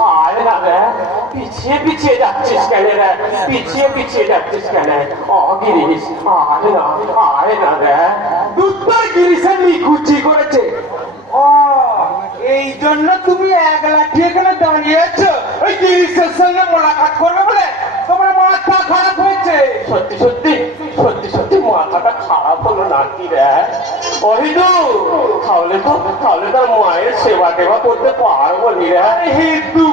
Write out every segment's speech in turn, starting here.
আয় না রে, পিছিয়ে পিছিয়ে যাচ্ছিস কেন রে? পিছিয়ে পিছিয়ে যাচ্ছিস কেন? গিরিশ, আয় না রে। দুধটার গিরিশের নিকুচি করেছে। ও, এই জন্য তুমি একলা ঠিক এখানে দাঁড়িয়েছো ওই গিরিশের সঙ্গে মোলাকাত করবে বলে? তোমার মাথা খারাপ হয়েছে? সত্যি সত্যি সত্যি সত্যি মাথাটা খারাপ হলো নাকি রে? অহিদু, তাহলে তার মায়ের সেবা টেবা করতে পারবো নি রে? হিন্দু,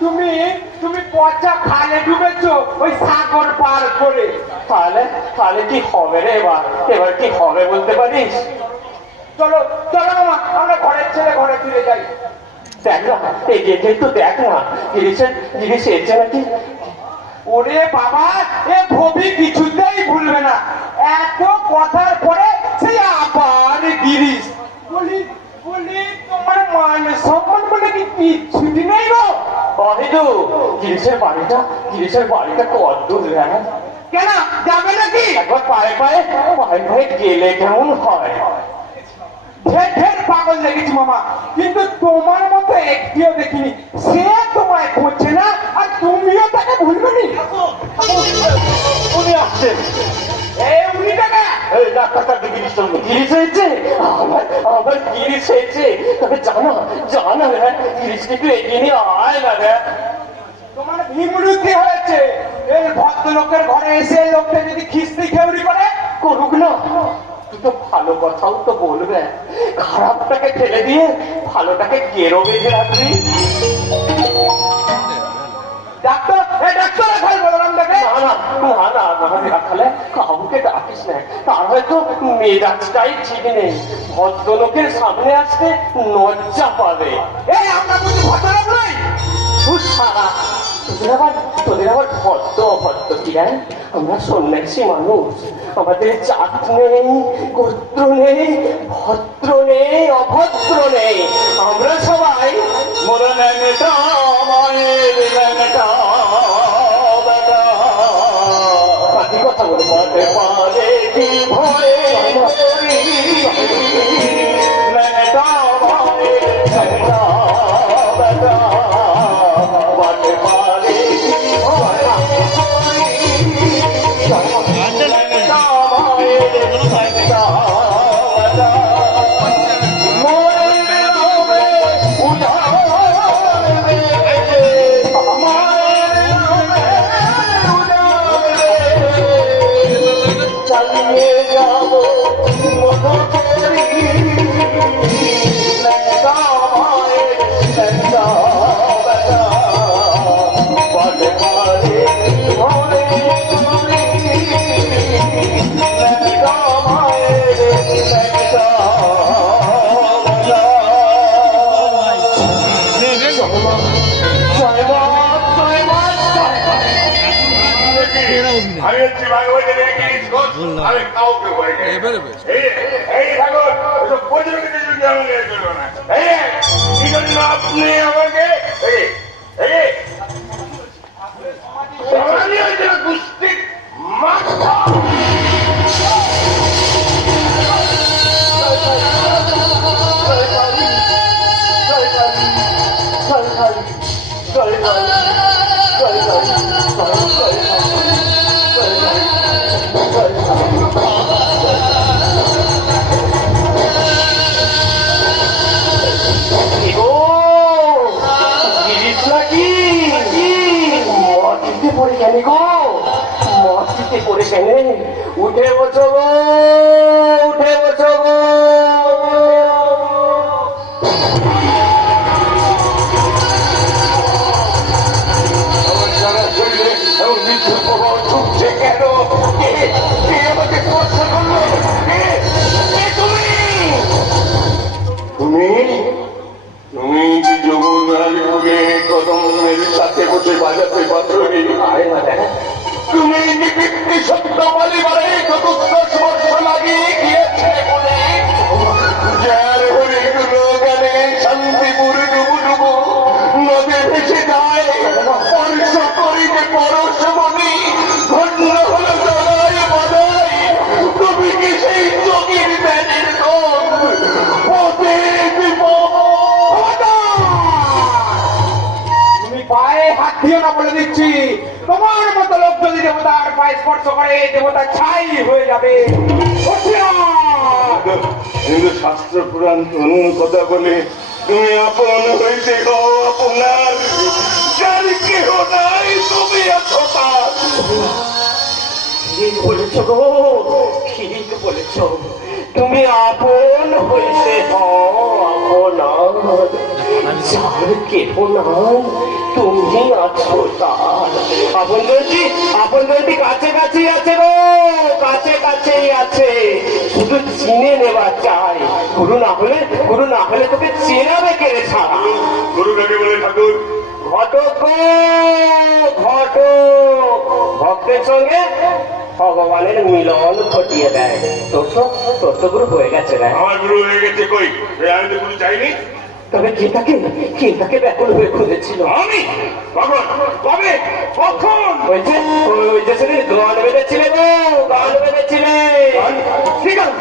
তুমি তুমি পচা খালে ডুবেছো ওই সাগর পার করে। তাহলে তাহলে কি হবে রে? এবার কি হবে বলতে পারিস? চলো চলো মামা, আমরা ঘরের ছেলে ঘরে ফিরে যাই। দেখ না, এগিয়ে তো দেখ না, গিরিশ এসেছে নাকি? ওরে বাবা, এ ভবি কিছুতেই ভুলবে না। এত কথার পরে সেই আবার গিরিশ। বলি বলি তোমার মান সম্মান বলে কি কিচ্ছুটি নেই গো? অহিদু, গিরিশের বাড়িটা কত দূর রে? কেন যাবে নাকি? একবার পায়ে পায়ে গেলে কেমন হয়? ঢের ঢের পাগল লেগেছি মামা, কিন্তু তোমার মতো একটিও দেখিনি। সে তোমায় খুঁজছে না আর তুমিও তাকে ভুলবে নি। উনি আসছেন। উনি টাকা এই ডাক্তার গিরিশ হয়েছে, আমার গিরিশ হয়েছে। তবে জানা রে, গিরিশকে একটু এগিয়ে নিয়ে আয় না রে। তোমার ভীমরুতি হয়েছে। এই ভদ্রলোকের ঘরে এসে লোকটা যদি খিস্তি খেউরি করে, করুক না, তুই তো ভালো কথাও তো বলবে। খারাপটাকে ফেলে দিয়ে ভালোটাকে গেরো বেঁধে রাখবি। ডাক্তার ডাক্তার এখানে বললাম দেখে। রাখালে কাউকে ডাকিস না, তার হয়তো মেজাজটাই ঠিক নেই। ভদ্রলোকের সামনে আসতে লজ্জা পাবে। এই আমরা বুঝি ভদ্রলোক নই? তোদের আবার ভদ্র অভদ্র কি রে? আমরা সন্ন্যাসী মানুষ, আমাদের জাত নেই, গোত্র নেই, ভদ্র নেই, অভদ্র নেই। আমরা সবাই কথা বলতে পারে কি ভয়ে আমি কাউকে ভয় এই ঠাকুর ওসব পর্যন্ত কিছু চলবে না। এই জন্য আপনি আমাকে কুস্তি মাথা উঠে বসো গো, উঠে বসো গো। ঢুকছে কেন? আমাকে স্পর্শ করলো? তুমি তুমি কি যমুনার কদমের সাথে বসে বাজাতে পারো? তুমি কি সত্য বলিবারে চতুর্দশ বর্ষ লাগিয়ে গিয়েছিলে বলে যার হরিগুলো গেলে শান্তিপুর ডুবু ডুবু নদী ভেসে যায়, স্পর্শ করিতে পরশ মনি ধন্য হলো জলায় বাধাই। তুমি কি সেই যোগীর ব্যানের পথে বিপদ? দিও না বলে দিচ্ছি। তোমার মতো লোক যদি দেবতার পায়ে স্পর্শ করে দেবতা ছাই হয়ে যাবে। কিন্তু শাস্ত্র পুরাণ অন্য কথা বলে তুমি আপন হইতে হও আপনার, যার কেহ নাই তুমি আছো তার। ঠিক বলেছ গো, ঠিক বলেছ। তুমি আপন হইতে হও আপনার, যার কেহ নাই তুমি আছো তার। আপন বলতে কাছে কাছেই আছে গো, কাছে কাছেই আছে, শুধু চিনে নেওয়া চাই। গুরু না হলে তোকে চেনাবে কে রে ছাড়া? গুরু কাকে বলে ঠাকুর? ঘটক গো, ঘটক ভক্তের সঙ্গে ভগবানের মিলন ঘটিয়ে দেয়। তোর তো গুরু হয়ে গেছে না? আমার গুরু হয়ে গেছে কই? আমি তো গুরু চাইনি। তবে কে তাকে ব্যাকুল হয়ে খুঁজেছিল? আমি কখন, কবে, কখন? ওই যে সেদিন গান বেঁধেছিলে গো, গান বেঁধেছিলে। কি গান?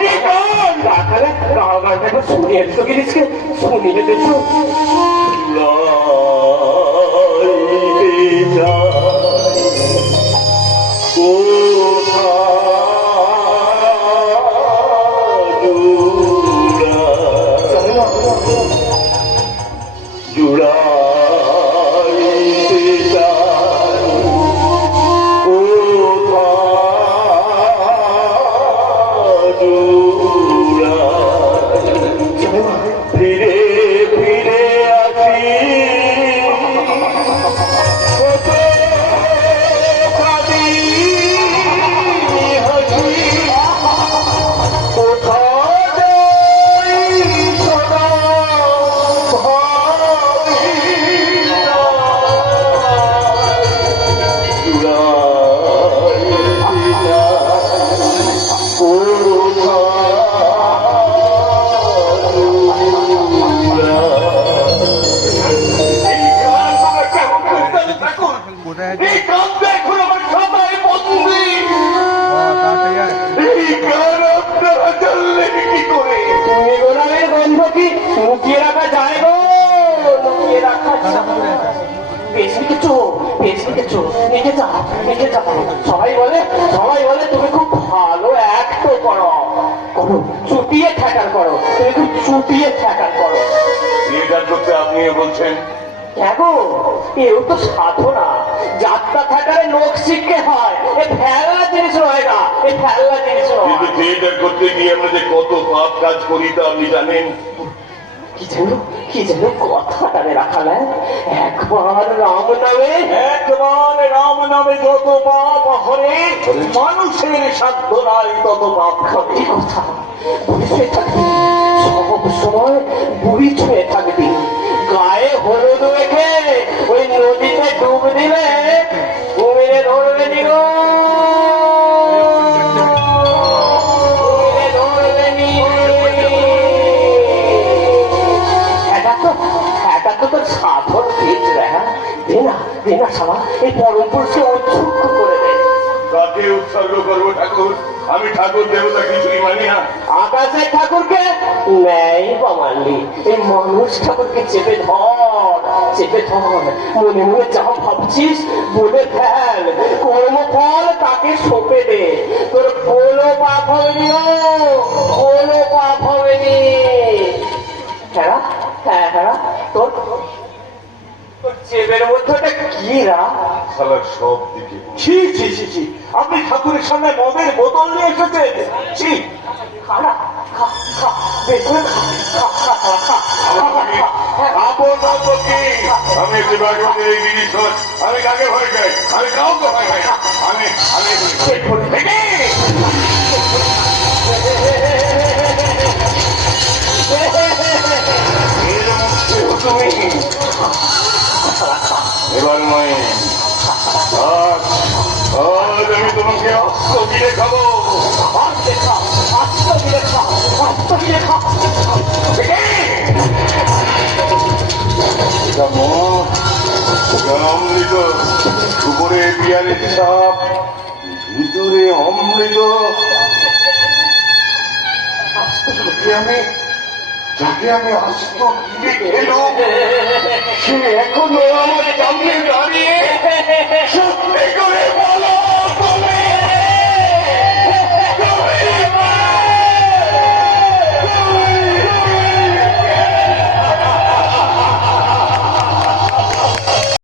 কি গান? গানটা একবার শুনিয়ে তো গিরিশকে শুনিয়ে দেখো। ফিরে ফিরে আসি এই কান্দে এখন আমার খাতায় বন্দি। এই গান আপনারা জানলেন কি করে? গোলামের গন্ধ কি লুকিয়ে রাখা যায় গো? লুকিয়ে রাখা যায়। বেশ লিখেছো, লিখে যাও। সবাই বলে তুমি খুব ভালো অ্যাক্ট করো, চুটিয়ে ঠেকার করো, তুমি খুব চুটিয়ে ঠেকার করো। লিডার করতে আপনিও বলছেন? দেখো, এও তো সাধনা। যাত্রা থাকারে লোক শিখতে হয়, এ ফেলা জিনিস নয় না, এ ফেলা জিনিস নয়। কিন্তু থিয়েটার করতে গিয়ে আমরা যে কত পাপ কাজ করি তা আপনি জানেন? কি যেন কথাটারে রাখা নেয়, একবার রাম নামে যত পাপ হরে, মানুষের সাধ্য নাই তত পাপ খাবে। কথা বুড়ি ছুঁয়ে থাকবি, সব সময় বুড়ি ছুঁয়ে থাকবি। গায়ে হলুদ রেখে ওই নদীতে ডুব দিলে কুমিরে ধরবে নি গো, কুমিরে ধরবে নি। এটা তো তোর সাধন পেজ রে। দে না সামা, এই পরম পুরুষকে উৎসুক করে দে। কাকে উৎসর্গ করবো ঠাকুর? আমি ঠাকুর দেবতা কিছুই মানি না। আকাশের ঠাকুরকে নেই বা মানলি, এই মানুষ ঠাকুরকে চেপে ধর। মনে মনে যা ভাবছিস বলে ফেল, কর্মফল তাকে সঁপে দে। তোর কোনো পাপ হয়নি, কোনো পাপ হয়নি। হ্যাঁ তোর চেপের মধ্যে ওটা কি রা? সালা সব দিকে ছি, আপনি ঠাকুরের সামনে মদের বোতল নিয়ে এসেছেন? ছি, খানা খা বেশ করে খা। আমি একটি বাগবানের এই জিনিস, আমি কাকে ভয় খাই? আমি কাউকে ভয় খাই না। আমি তুমি এবার নয়, আজ আমি তোমাকে অস্ত্র গিলে খাবো। অমৃত উপরে বিয়ারের সাপ, ভিতরে অমৃত। যাকে আমি আস্ত গিলে খেলো সে এখনো আমার